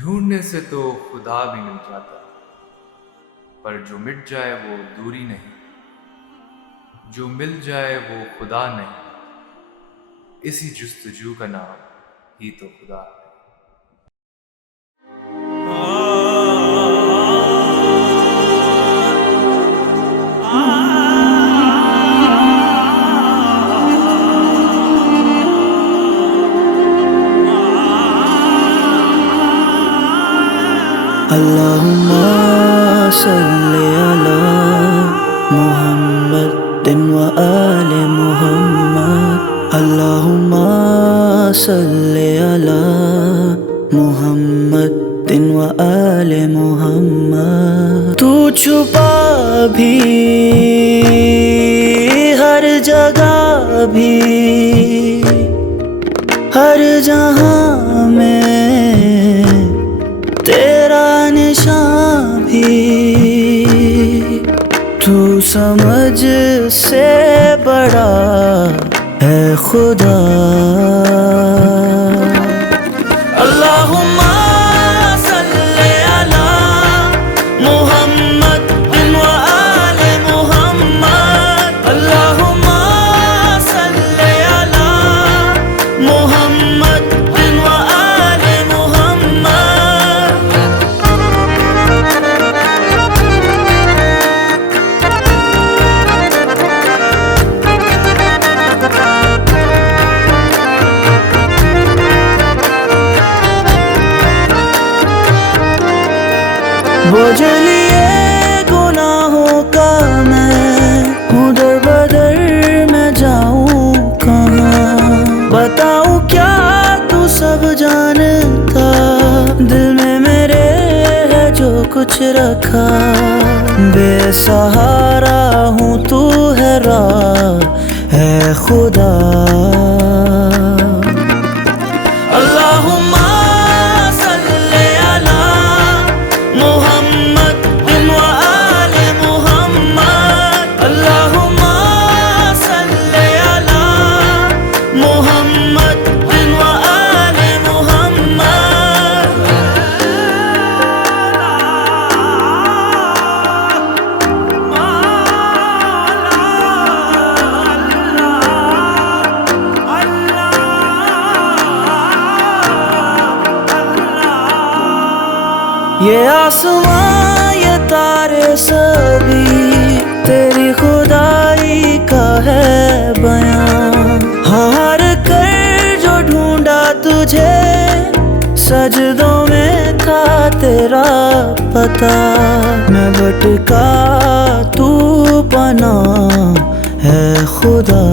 ढूंढने से तो खुदा भी मिल जाता, पर जो मिट जाए वो दूरी नहीं, जो मिल जाए वो खुदा नहीं। इसी जुस्तजू का नाम ही तो खुदा है। अल्लाहुम्मा सल्ली अला मुहम्मदिन व आले मुहम्मद। अल्लाहुम्मा सल्ली अला मुहम्मदिन व आले मुहम्मद। तू छुपा भी हर जगह भी, हर जहां में तेरा निशान भी। तू समझ से बड़ा है खुदा। अल्लाहुम्मा सल्ली अला मुहम्मद व आले मुहम्मद। अल्लाहुम्मा सल्ली अला मुहम्मद व आले मुहम्मद। बोझ लिए गुनाहों का मैं हूँ दर बदर, मैं जाऊँ कहाँ? बताऊँ क्या तू सब जानता, दिल में मेरे है जो कुछ रखा। बेसहारा हूँ तू है राह है खुदा। अल्लाहुम्मा सल्ली अला मुहम्मद व आले मुहम्मद। अल्लाहुम्मा सल्ली अला मुहम्मद व आले मुहम्मद। ये आसमां ये तारे सभी तेरी खुदाई का है बयां। हार कर जो ढूंढा तुझे, सजदों में था तेरा पता। मैं भटका तू पना है खुदा।